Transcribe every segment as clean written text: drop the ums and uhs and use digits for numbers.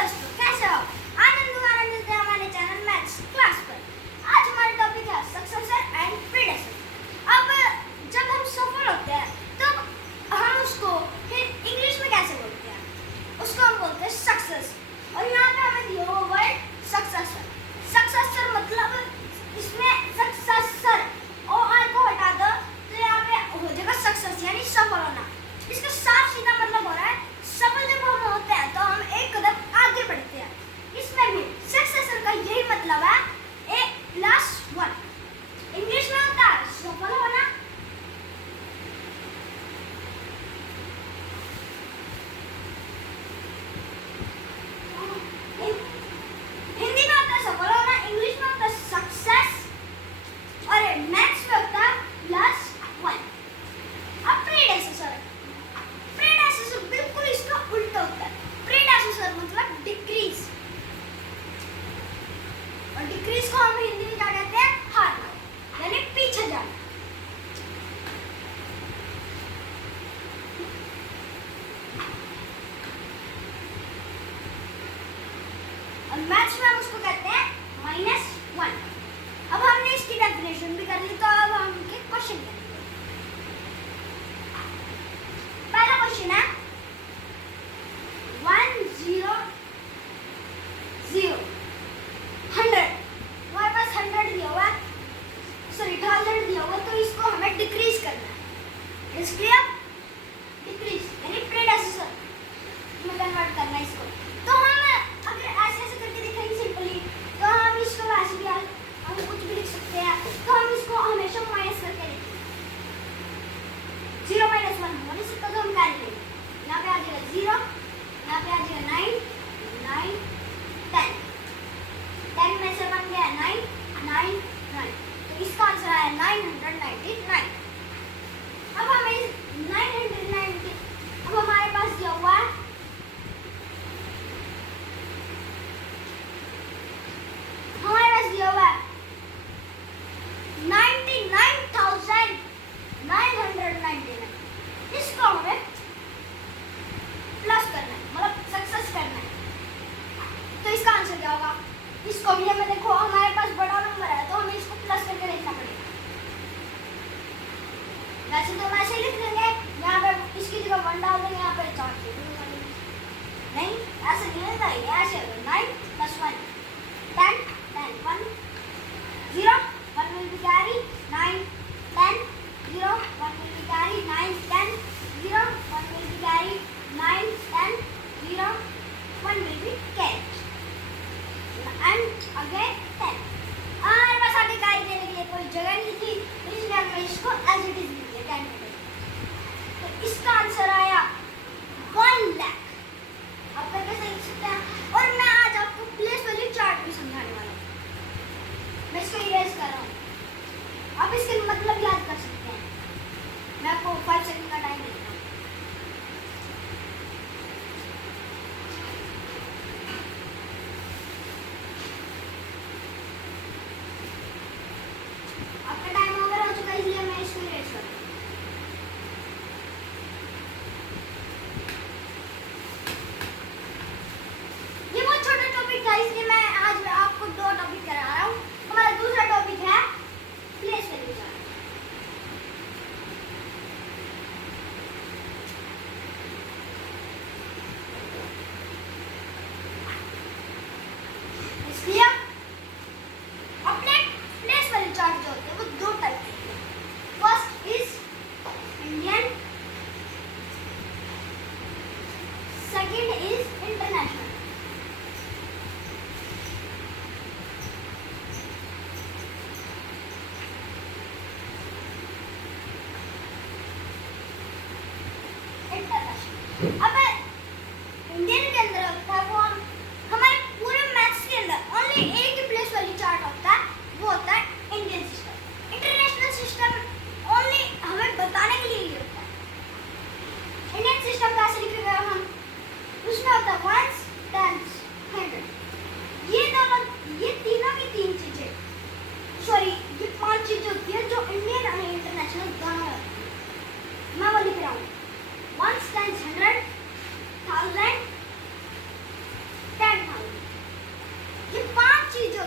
दोस्तों, कैसे हो? आज हम दोबारा मिलते हैं हमारे चैनल मैथ्स क्लास पर। आज हमारा टॉपिक है सक्सेसर एंड प्रीडेसेसर। अब जब हम सफल होते हैं तो हम उसको फिर इंग्लिश में कैसे बोलते हैं? उसको हम बोलते हैं सक्सेस। और यहाँ पे हमें दिया हुआ वर्ड सक्सेसर। सक्सेसर मतलब इसमें सक्सेसर और आर को हटा दो तो यहाँ पे हो जाएगा सक्सेस यानी सफल होना। इसका साफ सीधा मतलब हो रहा है सफल जब हम होते हैं तो हम एक कदम आगे बढ़ते हैं। इसमें भी सक्सेसर का यही मतलब है A+1। इंग्लिश में होता है सफल होना। हिंदी में होता है सफल होना, इंग्लिश में होता है सक्सेस और मैथ्स में होता है +1। अब प्रीडेसेसर बिल्कुल इसका उल्टा होता है। प्रीडेसेसर मतलब डिक्रीज, और डिक्रीज को हम हिंदी में क्या कहते हैं? हारना यानी पीछे जाना। और मैथ्स में हम उसको कहते हैं -1। अब हमने इसकी डेफिनेशन भी कर ली, तो अब हम क्वेश्चन करेंगे। पहला क्वेश्चन है 1 0 0 100। हमारे पास 100 दिया हुआ है, सॉरी 1000 दिया हुआ है, तो इसको हमें डिक्रीज करना है। Is clear? डिक्रीज यानी प्रीडेसेसर में कन्वर्ट करना है इसको। तो हम अगर ऐसे ऐसे करके दिखाएंगे सिंपली, तो हम इसको वैसे भी हम कुछ भी लिख सकते हैं। तो हम इसको हमेशा माइनस करके लिखेंगे। 0 - 1 हो नहीं सकता, तो हम क्या लिखेंगे? यहाँ पे आ जाएगा 0, यहाँ पे आ जाएगा 9 9 10 10 में से बन गया 9 9 9। तो इसका आंसर आया 999। अब हमें 990 अब हमारे पास दिया हुआ है है 99,999। इसको हमें प्लस करना है, मतलब सक्सेस करना है। तो इसका आंसर क्या होगा? इसको भी हमें देखो, हमारे पास बड़ा नंबर है तो हमें इसको प्लस करके लिखना पड़ेगा। वैसे तो हम ऐसे ही लिख देंगे, यहाँ पे इसकी जगह 1 डाल देंगे, यहाँ पे 4 नहीं, ऐसे नहीं होता है। ऐसे 9 + 1 10 10 1 0 1 will be carry 9 10 0 1 will be carry 9 10 0 1 will be carry 9 10 0 1 will be carry and again 10। हमारे पास आगे carry देने के लिए कोई जगह नहीं थी, इसलिए हमने इसको as it is लिख दिया 10 में। तो इसका आंसर आया 1 लाख। अब तक कैसे लिख सकते हैं? और मैं आज आपको प्लेस वैल्यू चार्ट भी समझाने वाला हूँ। मैं इसको इरेज कर रहा हूँ, आप इसके मतलब याद कर सकते हैं। मैं आपको 5 सेकंड का टाइम देता हूँ। आपका टाइम ओवर हो चुका है, इसलिए मैं इसको इरेज कर रहा हूँ। ये बहुत छोटा टॉपिक था, इसलिए मैं आज आपको 2 टॉपिक करा रहा हूँ। हमारा दूसरा टॉपिक है प्लेस वैल्यू चार्ट। इसलिए अपने प्लेस वैल्यू चार्ट जो होते हैं वो 2 टाइप के होते हैं। First is Indian, second is international. अब इंडियन के अंदर होता है वो हमारे पूरे मैथ्स के अंदर ओनली एक ही प्लेस वैल्यू चार्ट होता है, वो होता है Indian system. International system only हमें बताने के लिए ही होता है। इंडियन सिस्टम कैसे लिखेंगे हम? उसमें होता है 1s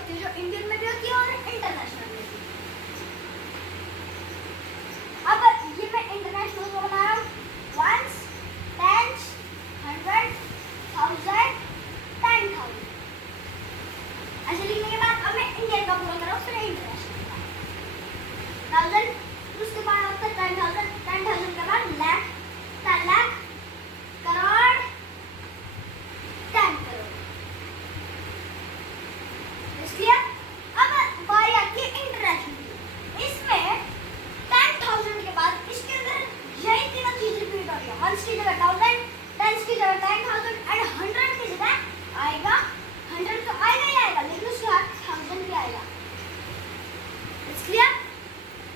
होती है जो इंडियन में भी होती है और इंटरनेशनल में भी। अब ये मैं इंटरनेशनल को बना रहा हूँ, वंस, टेंस, 100, 1000, 10,000 ऐसे लिखने के बाद अब मैं इंडियन का पूरा कर रहा हूँ, फिर इंटरनेशनल का 1000, उसके बाद आता है 10,000, 10,000 के बाद लाख, 10 लाख, करोड़, 10 करोड़। इसलिए अब बारी आती है इंटरनेशनल की। इसमें 10,000 के बाद इसके अंदर यही तीनों चीज रिपीट हो रही है। वंस की जगह 1000, टेंस की जगह 10,000 एंड 100 की जगह आएगा 100 तो आएगा ही आएगा, लेकिन उसके बाद 1000 भी आएगा। इसलिए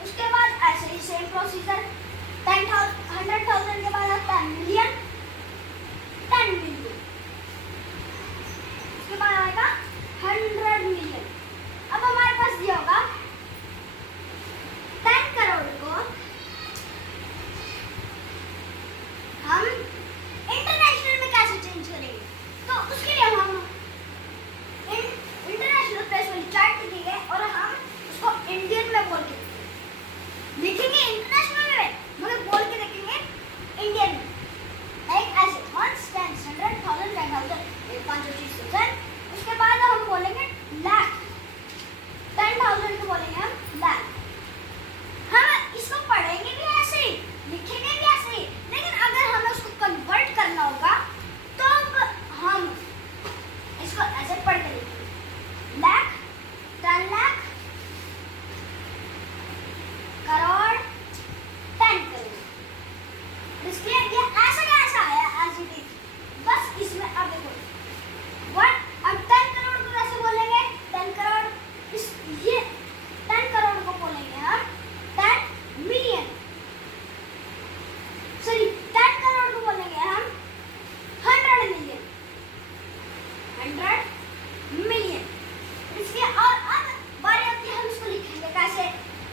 उसके बाद ऐसे ही सेम प्रोसीजर 100,000 के बाद आता है मिलियन, 10 मिलियन, उसके बाद आएगा 100 मिलियन। अब हमारे पास ये होगा 10 करोड़ को हम इंटरनेशनल में कैसे चेंज करेंगे, तो उसके लिए हम इंटरनेशनल प्लेस वाली चार्ट लिखेंगे और हम उसको इंडियन में बोल के लिखेंगे, इंटरनेशनल में मगर बोल के देखेंगे इंडियन में, लाइक ऐसे वंस, टेंस, 100, 1000, 10,000, ये पांचों चीज तो सर। उसके बाद हम बोलेंगे लाख, 10,000 को बोलेंगे हम लाख। हम इसको पढ़ेंगे भी ऐसे ही, लिखेंगे भी ऐसे ही, लेकिन अगर हमें उसको कन्वर्ट करना होगा तो हम इसको ऐसे पढ़ के लिखेंगे, लाख, 10 लाख, करोड़, 10 करोड़। इसलिए ये ऐसा कैसा आया एज इट इज, बस इसमें अब देखो व्हाट, अब 10 करोड़ को कैसे बोलेंगे, 10 करोड़, इस ये 10 करोड़ को बोलेंगे हम 10 मिलियन, सॉरी 10 करोड़ को बोलेंगे हम 100 मिलियन, 100 मिलियन। इसलिए और अब बारी आती है हम इसको लिखेंगे कैसे,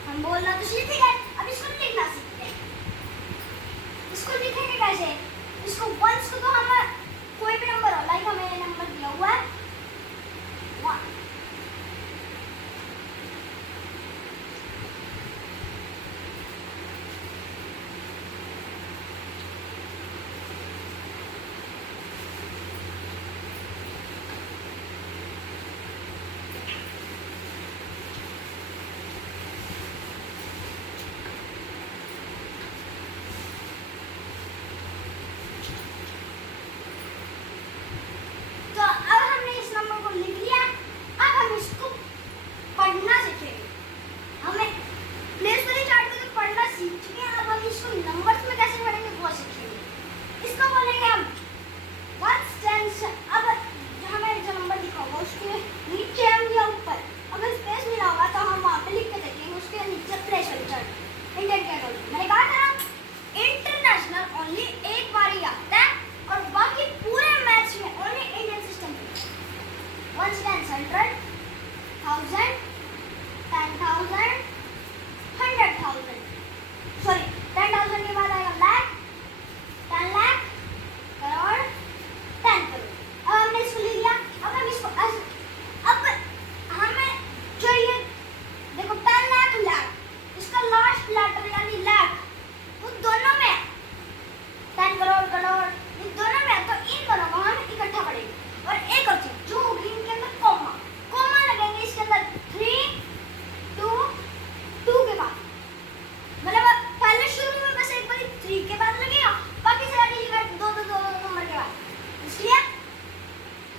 हम बोलना तो सीख गए, अब इसको लिखना सीख गए। इसको लिखेंगे कैसे, इसको वंस को तो हम कोई भी नंबर हो, लाइक हमें नंबर दिया हुआ है 1, तो अब हमने इस नंबर को लिख लिया। अब हम इसको पढ़ना सीखेंगे। हमें प्लेस वाली चार्ट को तो पढ़ना सीख चुके हैं, अब हम इसको नंबर्स में कैसे पढ़ेंगे वो सीखेंगे। इसको बोलेंगे हम वंस, टेंस, अब हमें जो नंबर लिखा होगा उसके नीचे हम या ऊपर अगर स्पेस मिला होगा तो हम वहाँ पे लिख के देखेंगे, उसके नीचे प्लेस वाली चार्ट इंडियन कैटेगरी। मैंने कहा था इंटरनेशनल ओनली एक बार ही आता है और बाकी पूरे मैच में ओनली इंडियन सिस्टम पे वंस, टेंस, 100, 1000, 10,000, 100,000, सॉरी 10,000 के बाद आएगा लाख, 10 लाख, करोड़, 10 करोड़। अब हमने इसको ले लिया, अब हम इसको अब हमें चाहिए, देखो 10 लाख लाख, इसका लास्ट लेटर यानी लाख वो दोनों में 10 करोड़ करोड़ ये दोनों में, तो इन दोनों को हम इकट्ठा पढ़ेंगे। और एक और चीज जो होगी इनके अंदर कॉमा, कॉमा लगेंगे इसके अंदर 3, 2, 2 के बाद, मतलब पहले शुरू में बस एक बार 3 के बाद लगेगा, बाकी सारी जगह 2 2 2 नंबर के बाद। इसलिए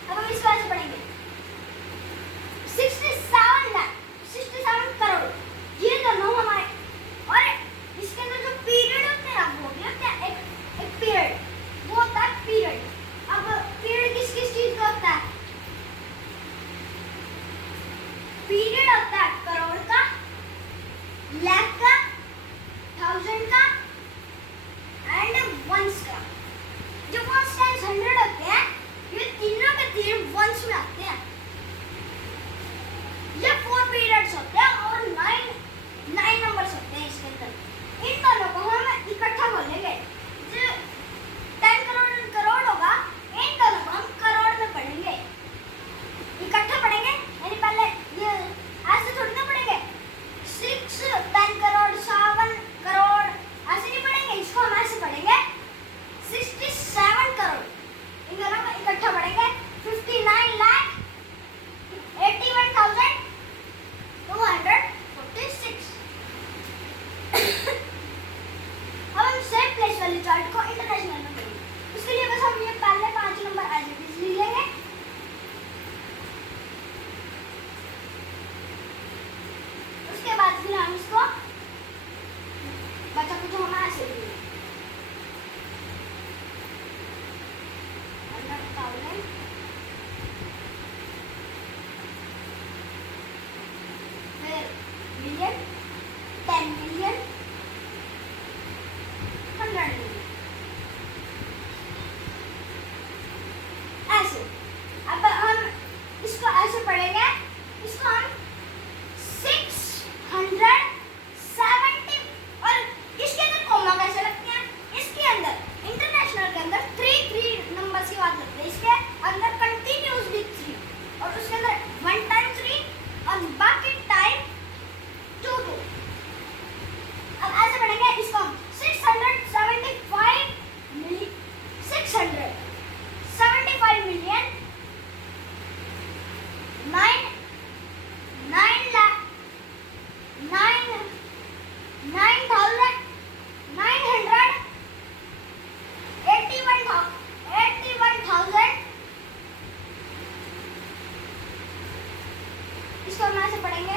अब हम इसको ऐसे पढ़ेंगे 67 लाख, 67 करोड़, ये दोनों हमारे। और इसके अंदर जो पीरियड होते हैं वो भी होते हैं, एक पीरियड वो होता है पीरियड। अब पीरियड किस किस चीज का होता है, पीरियड होता है करोड़ का, लाख का, 1000 का एंड वंस का। जो वंस, टेंस, 100 होते हैं ये तीनों के तीन वंस में आते हैं। ये 4 पीरियड्स होते हैं और 9 नंबर्स होते हैं इसके अंदर। इन दोनों को हम इकट्ठा बोलेंगे, जो 10 करोड़ करोड़ होगा इन दोनों को हम करोड़ में पढ़ेंगे, इकट्ठा पढ़ेंगे, यानी पहले फिजिक्स को हम ऐसे पढ़ेंगे